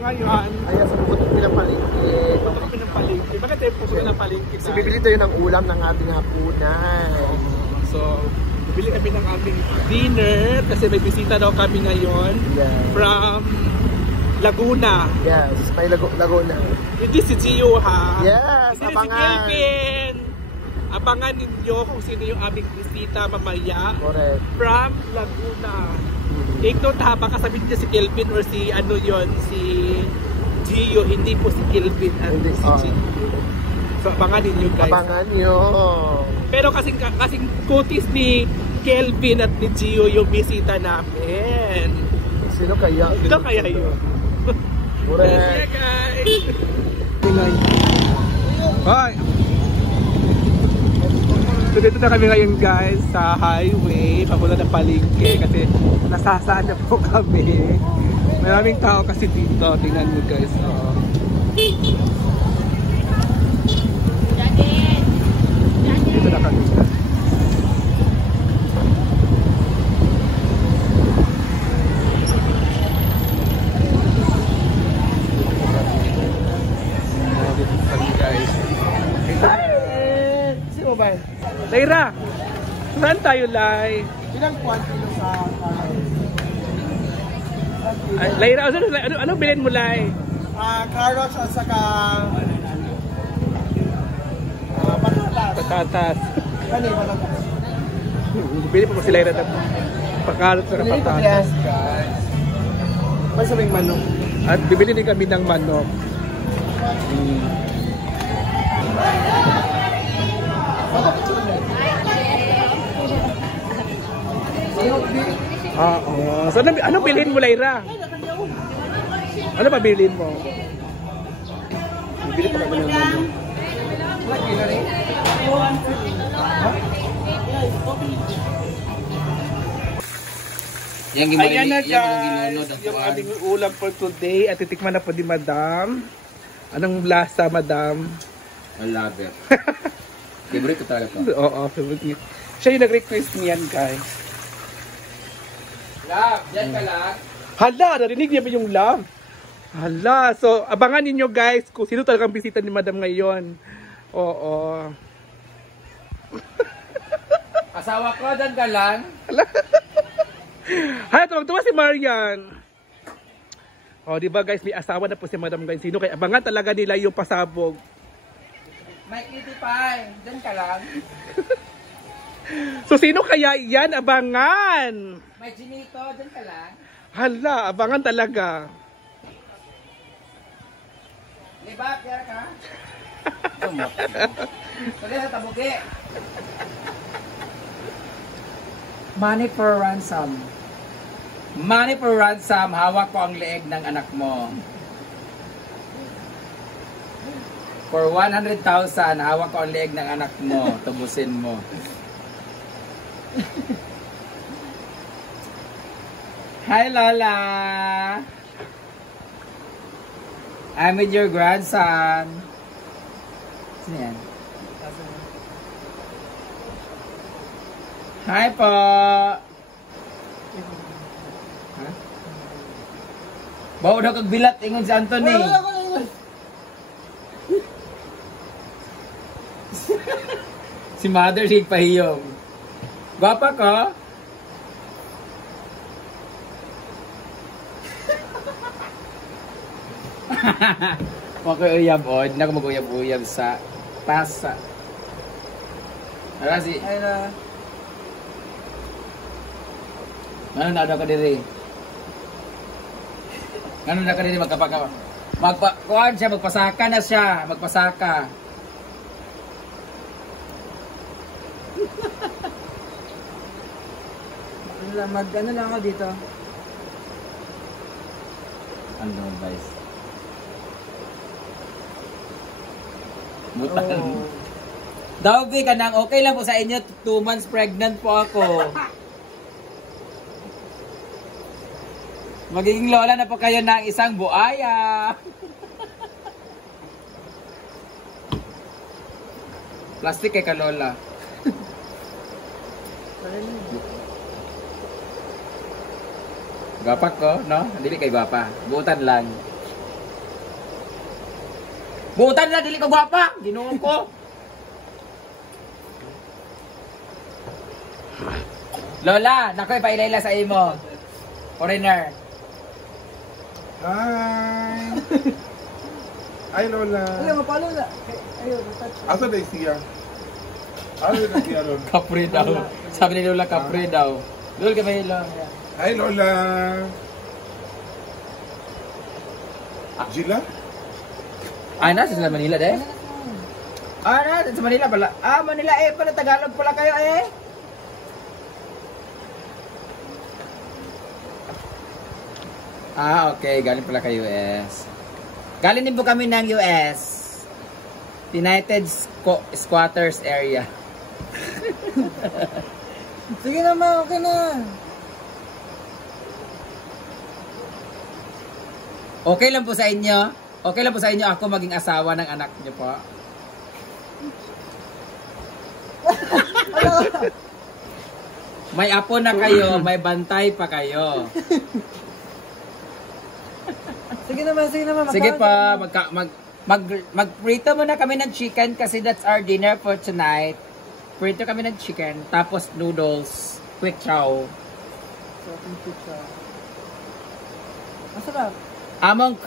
ngayon. Ay, sa bukod kami ng palengke. Pupunta kami ng palengke. Bakit tayo pupunta ng palengke? Kasi bibili tayo ng ulam ng ating hapunan. So, bibili kami ng aming dinner kasi may bisita daw kami ngayon. Yes. From Laguna. Yes, may Laguna. Hindi si Gio ha. Yes, hindi abangan. Si Kelvin. Abangan ninyo kung sino yung aming bisita mamaya. Correct. From Laguna. Take note ha, baka sabihin niya si Kelvin or si ano yon, si Gio. Hindi po si Kelvin at Hindi, si Gio. So abangan ninyo guys. Abangan nyo. Pero kasing kutis ni Kelvin at ni Gio yung bisita namin. Sino kaya? Ito kaya yun. Correct. Yeah guys. Bye. So dito na kami ngayon guys sa highway papunta ng palengke kasi nasasaan na po kami. Maraming tao kasi dito. Tingnan mo guys. Dito na kami guys. Lyra, saan tayo, Lai? Ilang kwanto sa Lyra, ano bilhin mo, Lai? carrots at saka patatas. Patatas. Kani, patatas. Bili pa si Lyra ng pakarot sa patatas. Guys. May sabing manok. At bibili din kami ng manok. So ano bilhin mo, Lyra? Ano pa bilhin mo? Bibili pa kami ng manok. Ayan na guys, yung aming ulam for today at titikman na po di Madam. Anong lasa, Madam? I love it. Favorite ko talaga to. Oo, favorite niya. Siya yung nag-request niyan, guys. Love, dyan ka lang. Hala, narinig niya ba yung love? Hala, so abangan ninyo guys kung sino talagang bisita ni Madam ngayon. Oo. Asawa ko, dyan ka lang. Hala, tuwag-tuwa si Marian. O, di ba guys, may asawa na po si Madam guys. Sino kaya abangan talaga nila yung pasabog. May kitty pie, dyan ka lang. So, sino kaya yan? Abangan! May chinito, dyan ka lang. Hala, abangan talaga. Diba, kaya ka? Kaya sa tabugi. Money for ransom. Money for ransom, hawak ko ang leeg ng anak mo. For 100,000, hawak ko ang leeg ng anak mo. Tubusin mo. Hi Lola! I'm with your grandson. Sino yan? Hi po! Huh? Bawa daw kagbilat, ingon si Anthony. Si Mother Sig pahiyong. Gwapa ka? Mag-uyab o, hindi na ako mag-uyab-uyab sa tasa. Ara si... Ano na daw ka diri? Ano na ka diri magkapaka? Kuhaan siya, magpasaka na siya. Magpasaka. Ano lang ako dito? Ano guys? Mutan. Oh. Dawgi ka nang okay lang po sa inyo. 2 months pregnant po ako. Magiging lola na po kayo ng isang buaya. Plastic kay ka lola. Gapak ko, no? Hindi kay gapa. Butan lang. Buutan na, dili ka gwapa. Ginoo ko. Lola, nakoy pailayla sa imo. Foreigner. Hi! Hi, Lola! Ayaw, mapalo na. Ayaw, Asa na siya? Asa na siya, Lola? Kapre daw. Sabi ni Lola, kapre daw. Lola ka may Lola. Hi, Lola! Gila? Ah, nasa sa Manila de? Ah, nasa sa Manila pala. Ah, Manila eh, pala Tagalog pala kayo eh. Ah, okay. Galing pala kay US. Galing din po kami ng US. United Squatters Area. Sige naman, okay na. Okay lang po sa inyo? Okay lang po sa inyo ako maging asawa ng anak niyo po? May apo na kayo, may bantay pa kayo. Sige naman, sige naman. Sige pa, mag-prito muna kami ng chicken kasi that's our dinner for tonight. Prito kami ng chicken, tapos noodles, quick chow. Masarap. Among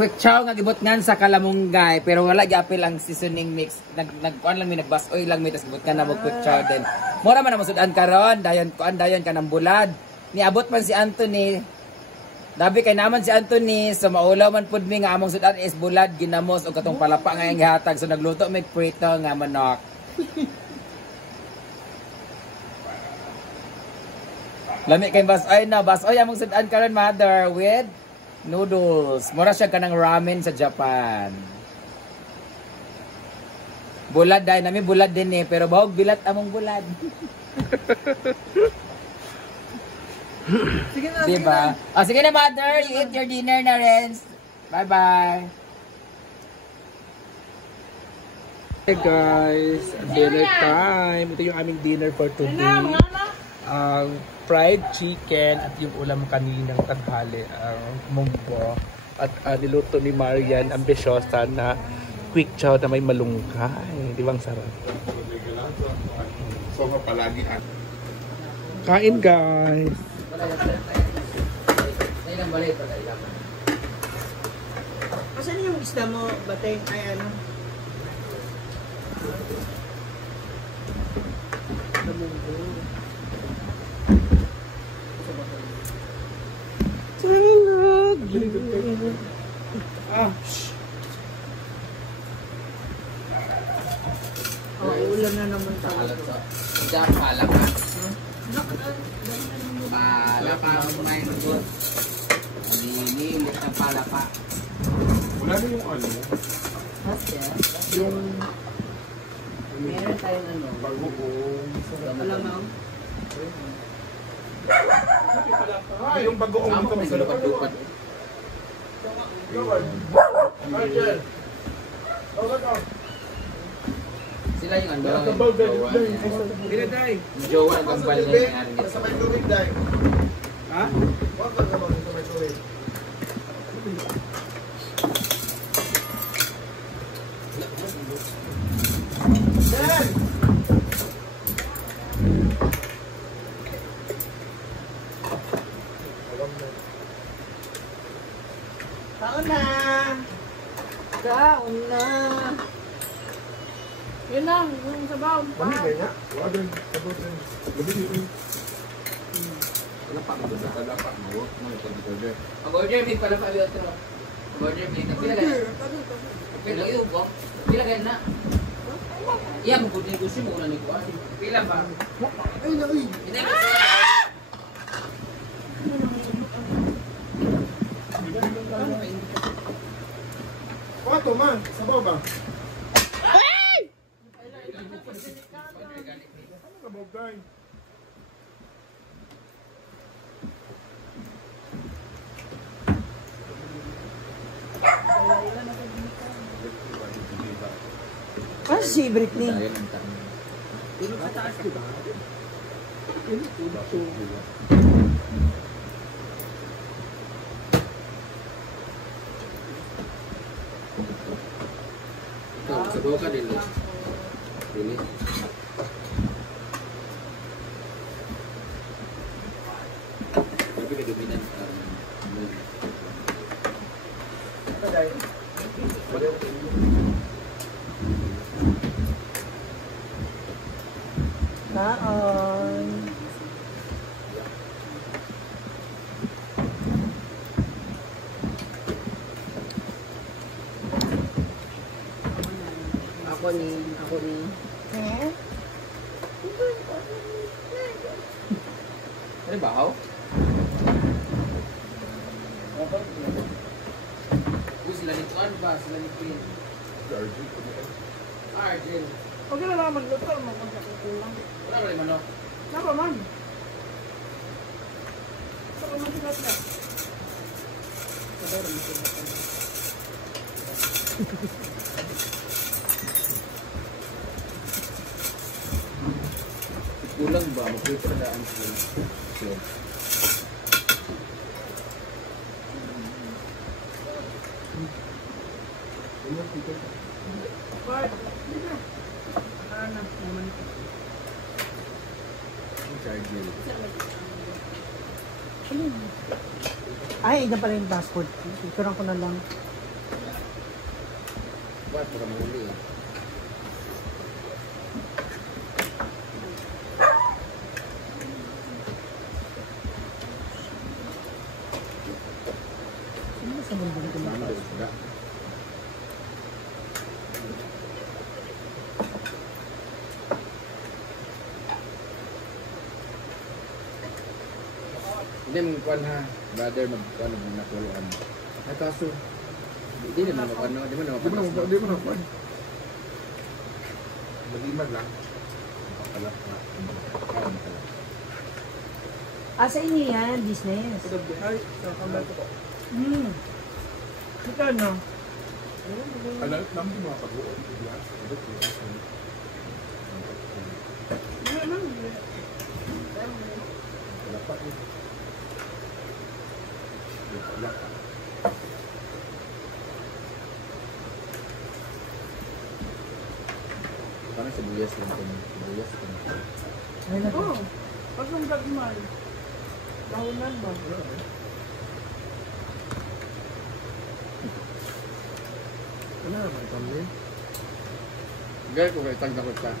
quick chow nga gibot ngan sa kalamunggay pero wala gyapil ang seasoning mix. Nagkuan lang mi nagbasoy lang mi tas gibot ka na mo quick chow din. Mura man na masudan karon, dayon ka ng bulad. Niabot man si Anthony. Dabi kay naman si Anthony, so maulaw man pud mi nga among sudan is bulad ginamos og katong palapa nga gihatag, so nagluto mig prito nga manok. Lami kay basoy na, basoy among sudan karon mother with noodles. Mura siya kanang ramen sa Japan. Bulad dai nami bulad din eh, pero bahog bilat among bulad. Sige na, Diba? Oh, sige na mother, you eat your dinner na rin. Bye-bye. Hey guys, dinner time. Ito yung aming dinner for today. Ang fried chicken at yung ulam kaninang tanghali, ang munggo. At niluto ni Marian, ambisyosa na quick chow na may malunggay. Di ba ang sarap? So, palagi Kain guys! Asan yung isda mo, Bateng? Ay, ano? Ulan na naman tayo. Diyan, pala ka. Pala pa ang mind ko. Nililit ng pala pa. Wala na yung ano, Yung... Meron tayong ano. bagoong. Alamang. Yung bagoong Saan ito ko may masarap. galupad-lupad? Sila yung ano. Dili day! Yung jowa ang gambal na nangyari nito. Sa may tuwid, Day. Ha? Huwag ka naman sa may tuwid. Dan! Taon na! Taon na! Yun lang, yung sabaw. Mami ba niya? Wala din. Sabot din. Gabi din. Wala pa ako sa Wala pa. Mawag mo. Pag-order. Mag-order may pala pa yun ito. Mag-order may pila ganyan. Pila yun po. Pila ganyan na. Iya, magpudin ko siya. Muna ni ko. Pila ba? Ay, na, uy! Hindi ba? Pato man. Sabaw ba? Sabaw tayo. Ano si Britney? Ayun ang tama. Subukan dili. Dili. Tapi kedominan Kaon. Ako ni. Eh? Ano bahaw? Sila ni Tuan ba? Sila ni Queen? Argel. Okay na naman magluto, magkulang. Wala ba rin manok? Napa man? Saka man sila sila. Kulang ba? Magkulit sa daan sila. Sure. Bart, dito. Ano naman ito? Argel. Ay, ito pala yung passport. Picturean ko na lang. Ba't para mahuli eh? Ano ba sa mundo nito? Mama rin sila. Hindi magkuhan ha. Brother magkuhan ng natuluan. Ay kaso. Hindi naman magkuhan no. Di mo naman panas. Di mo na kuwan. Maliman lang. Kalap na. Kaon ka lang. Asa inyo yan, business? Ay, nakamay ko po. Ito no? Alam namin yung mga kabuo. Glass. Lapat eh. Lapat. Parang sibuyas lang ito. Sibuyas ito. Ay na. Oo. Pag yung gagmay, dahunan ba? Ano naman kami? Gaya ko kay tagda ko siya.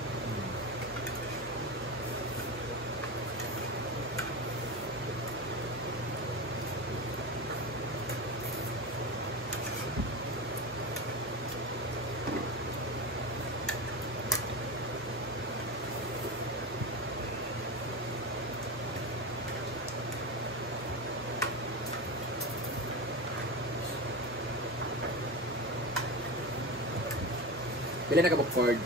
Pila na ka book cord?